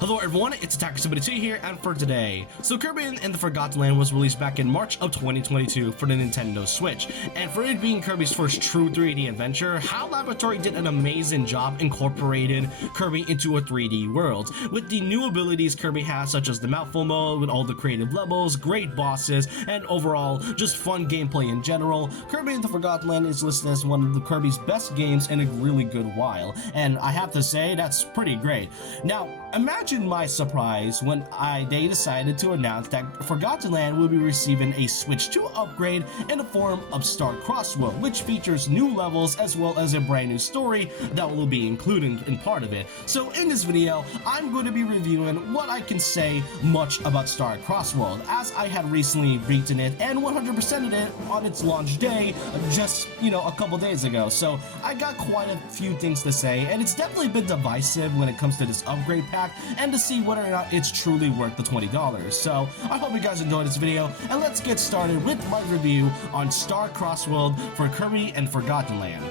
Hello everyone, it's Attacker72 here, and for today, so Kirby and the Forgotten Land was released back in March of 2022 for the Nintendo Switch, and for it being Kirby's first true 3D adventure, HAL Laboratory did an amazing job incorporating Kirby into a 3D world. With the new abilities Kirby has, such as the mouthful mode, with all the creative levels, great bosses, and overall, just fun gameplay in general, Kirby and the Forgotten Land is listed as one of the Kirby's best games in a really good while, and I have to say, that's pretty great. Now, imagine my surprise when they decided to announce that Forgotten Land will be receiving a Switch 2 upgrade in the form of Star Crossworld, which features new levels as well as a brand new story that will be included in part of it. So in this video, I'm going to be reviewing what I can say much about Star Crossworld, as I had recently beaten it and 100%ed it on its launch day just, a couple days ago. So I got quite a few things to say, and it's definitely been divisive when it comes to this upgrade pack and to see whether or not it's truly worth the $20. So I hope you guys enjoyed this video, and let's get started with my review on Star Crossworld for Kirby and Forgotten Land.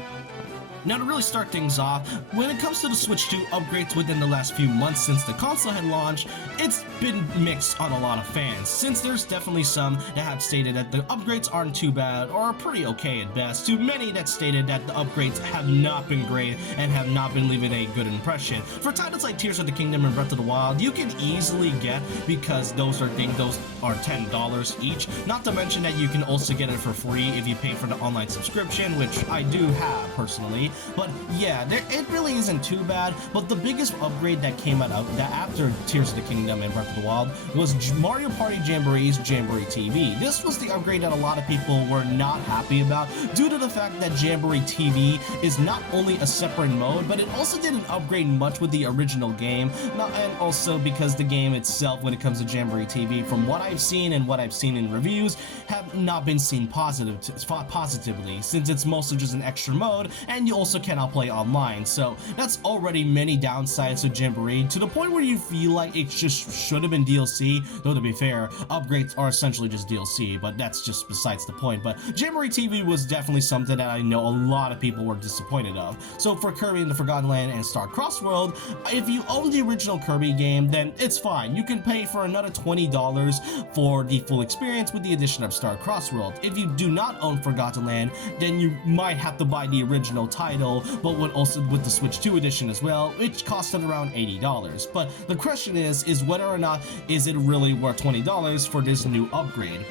Now, to really start things off, when it comes to the Switch 2 upgrades within the last few months since the console had launched, it's been mixed on a lot of fans, since there's definitely some that have stated that the upgrades aren't too bad or are pretty okay at best, to many that stated that the upgrades have not been great and have not been leaving a good impression. For titles like Tears of the Kingdom and Breath of the Wild, you can easily get, because those are $10 each, not to mention that you can also get it for free if you pay for the online subscription, which I do have personally. But yeah, it really isn't too bad, but the biggest upgrade that came out after Tears of the Kingdom and Breath of the Wild was Mario Party Jamboree's Jamboree TV. This was the upgrade that a lot of people were not happy about due to the fact that Jamboree TV is not only a separate mode, but it also didn't upgrade much with the original game, and also because the game itself, when it comes to Jamboree TV, from what I've seen and what I've seen in reviews, have not been seen positively, since it's mostly just an extra mode, and you also cannot play online. So that's already many downsides to Jamboree, to the point where you feel like it just should have been DLC, though to be fair, upgrades are essentially just DLC, but that's just besides the point. But Jamboree TV was definitely something that I know a lot of people were disappointed of. So for Kirby and the Forgotten Land and Star Crossworld, if you own the original Kirby game, then it's fine. You can pay for another $20 for the full experience with the addition of Star Crossworld. If you do not own Forgotten Land, then you might have to buy the original title, but with the Switch 2 edition as well, which costed around $80. But the question is whether or not is it really worth $20 for this new upgrade.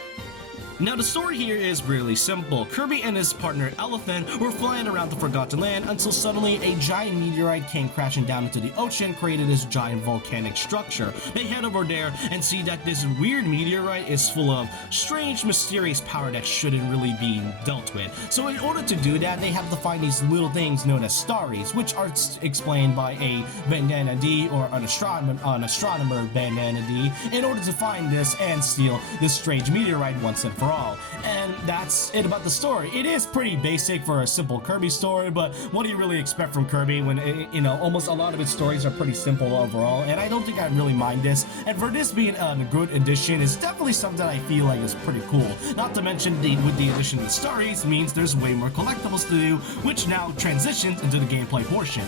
Now, the story here is really simple. Kirby and his partner Elephant were flying around the Forgotten Land until suddenly a giant meteorite came crashing down into the ocean, created this giant volcanic structure. They head over there and see that this weird meteorite is full of strange, mysterious power that shouldn't really be dealt with. So in order to do that, they have to find these little things known as starries, which are explained by a Bandana D, or an astronomer Bandana D, in order to find this and steal this strange meteorite once and for all. And that's it about the story. It is pretty basic for a simple Kirby story, but what do you really expect from Kirby when, almost a lot of its stories are pretty simple overall, and I don't think I really mind this. And for this being a good addition, it's definitely something I feel like is pretty cool. Not to mention, with the addition of the stories means there's way more collectibles to do, which now transitions into the gameplay portion.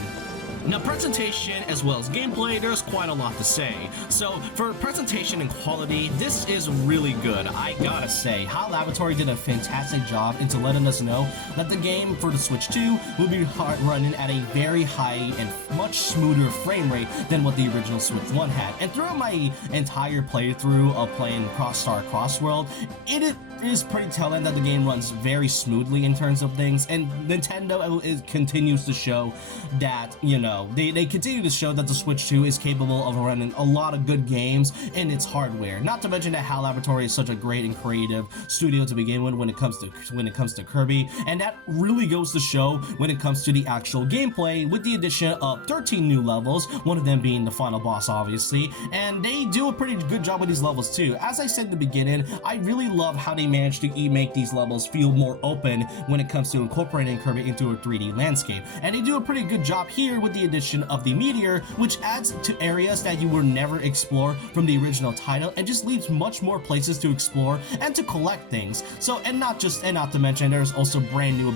Now, presentation as well as gameplay, there's quite a lot to say. So for presentation and quality, this is really good. I gotta say, HAL Laboratory did a fantastic job into letting us know that the game for the Switch 2 will be running at a very high and much smoother frame rate than what the original Switch 1 had. And throughout my entire playthrough of playing Star Crossworld, it is pretty telling that the game runs very smoothly in terms of things, and Nintendo continues to show that, they continue to show that the Switch 2 is capable of running a lot of good games in its hardware. Not to mention that HAL Laboratory is such a great and creative studio to begin with when it comes to Kirby, and that really goes to show when it comes to the actual gameplay, with the addition of 13 new levels, one of them being the final boss, obviously, and they do a pretty good job with these levels too. As I said in the beginning, I really love how they managed to make these levels feel more open when it comes to incorporating Kirby into a 3D landscape, and they do a pretty good job here with the addition of the meteor, which adds to areas that you were never explore from the original title and just leaves much more places to explore and to collect things. So, and not to mention, there's also three new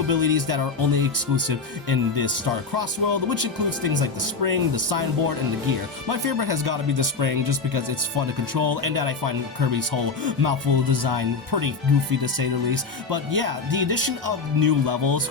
abilities that are only exclusive in this Star Cross world, which includes things like the spring, the signboard, and the gear. My favorite has got to be the spring, just because it's fun to control and that I find Kirby's whole mouthful design pretty goofy to say the least. But yeah, the addition of new levels,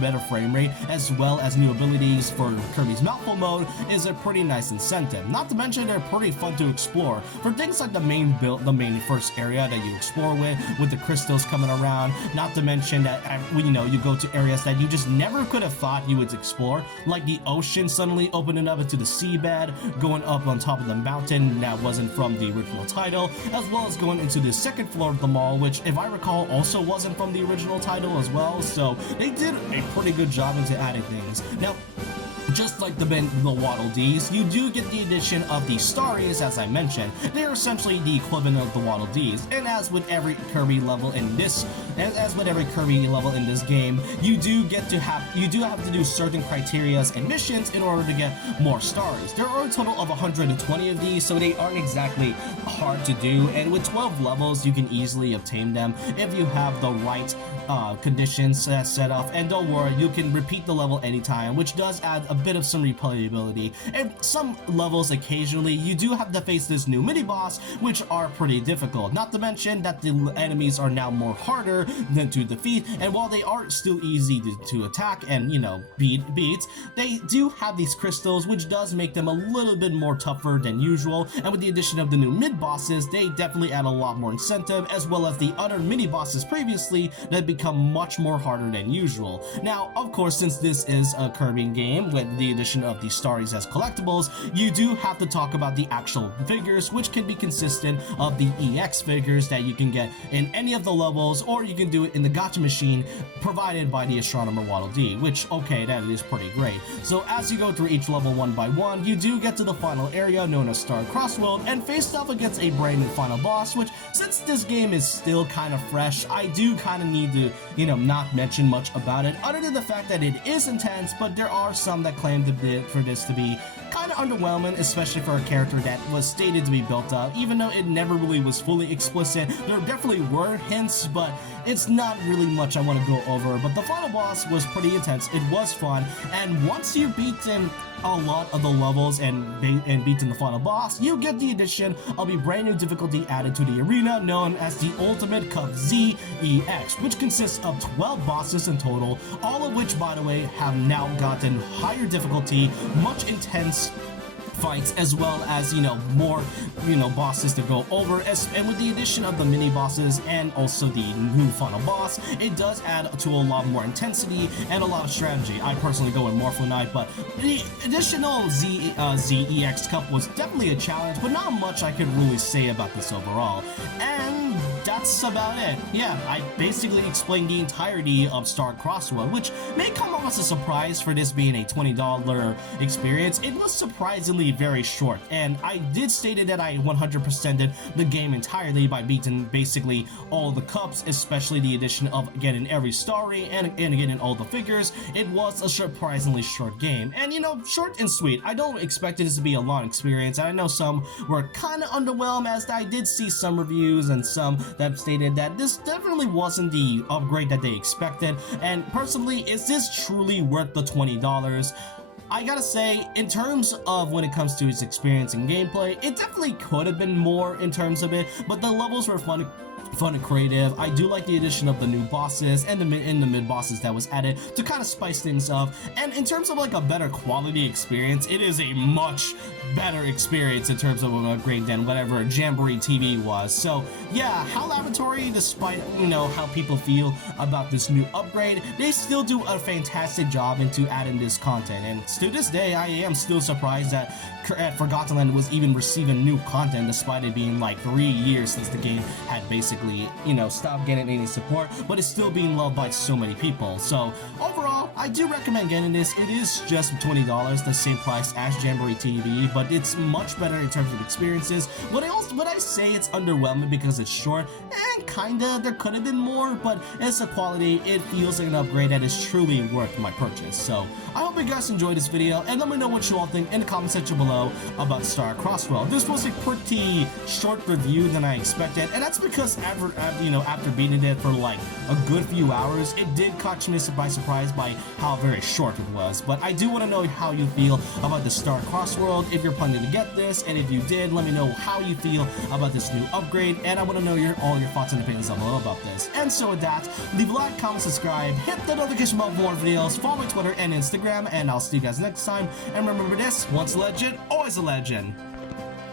better frame rate, as well as new abilities for Kirby's mouthful mode is a pretty nice incentive. Not to mention they're pretty fun to explore. For things like the main first area that you explore with the crystals coming around, not to mention that you go to areas that you just never could have thought you would explore, like the ocean suddenly opening up into the seabed, going up on top of the mountain that wasn't from the original title, as well as going into the second floor of the mall, which if I recall also wasn't from the original title as well. So they did a pretty good job into adding things. Now, just like the Waddle Dees, you do get the addition of the Starries, as I mentioned. They are essentially the equivalent of the Waddle Dees, and as with every Kirby level in this game, you do have to do certain criterias and missions in order to get more Starries. There are a total of 120 of these, so they aren't exactly hard to do, and with 12 levels, you can easily obtain them if you have the right conditions set up. And don't worry, you can repeat the level anytime, which does add a bit of some replayability. And some levels occasionally you do have to face this new mini boss, which are pretty difficult. Not to mention that the enemies are now more harder than to defeat, and while they are still easy to attack and beat, they do have these crystals, which does make them a little bit more tougher than usual. And with the addition of the new mid bosses, they definitely add a lot more incentive, as well as the other mini bosses previously that become much more harder than usual. Now, of course, since this is a Kirby game with the addition of the Starries as collectibles, you do have to talk about the actual figures, which can be consistent of the EX figures that you can get in any of the levels, or you can do it in the gacha machine provided by the Astronomer Waddle Dee, which, okay, that is pretty great. So as you go through each level one by one, you do get to the final area known as Star Cross World and face off against a brand new final boss, which, since this game is still kind of fresh, I do kind of need to, not mention much about it, other than the fact that it is intense, but there are some that claim for this to be kind of underwhelming, especially for a character that was stated to be built up. Even though it never really was fully explicit, there definitely were hints, but it's not really much I want to go over. But the final boss was pretty intense, it was fun, and once you beat him a lot of the levels and beaten the final boss, you get the addition of a brand new difficulty added to the arena known as the Ultimate Cup ZEX, which consists of 12 bosses in total, all of which, by the way, have now gotten higher difficulty, much intense fights, as well as more bosses to go over, and with the addition of the mini bosses and also the new final boss, it does add to a lot more intensity and a lot of strategy. I personally go in Morpho Knight, but the additional ZEX Cup was definitely a challenge, but not much I could really say about this overall. And that's about it. Yeah, I basically explained the entirety of Star Cross World, which may come off as a surprise for this being a $20 experience. It was surprisingly very short, and I did state that I 100%ed the game entirely by beating basically all the cups, especially the addition of getting every starry and getting all the figures. It was a surprisingly short game, and short and sweet. I don't expect this to be a long experience, and I know some were kind of underwhelmed, as I did see some reviews and some that stated that this definitely wasn't the upgrade that they expected. And personally, is this truly worth the $20? I gotta say, in terms of when it comes to its experience and gameplay, it definitely could have been more in terms of it, but the levels were fun and creative. I do like the addition of the new bosses and the mid bosses that was added to kind of spice things up. And in terms of like a better quality experience, it is a much better experience in terms of an upgrade than whatever Jamboree TV was. So yeah, HAL Laboratory, despite how people feel about this new upgrade, they still do a fantastic job into adding this content. And to this day, I am still surprised that Forgotten Land was even receiving new content, despite it being like 3 years since the game had basically stopped getting any support, but it's still being loved by so many people. So overall, Now, I do recommend getting this. It is just $20, the same price as Jamboree TV, but it's much better in terms of experiences. Would I say it's underwhelming because it's short? And kinda, there could have been more, but as a quality, it feels like an upgrade that is truly worth my purchase. So, I hope you guys enjoyed this video, and let me know what you all think in the comment section below about Star Crossworld. This was a pretty short review than I expected, and that's because after beating it for like a good few hours, it did catch me by surprise by how very short it was. But I do want to know how you feel about the Star Crossworld, if you're planning to get this, and if you did, let me know how you feel about this new upgrade, and I want to know all your thoughts and opinions down below about this. And so with that, leave a like, comment, subscribe, hit the notification bell for more videos, follow my Twitter and Instagram, and I'll see you guys next time. And remember this, once a legend, always a legend.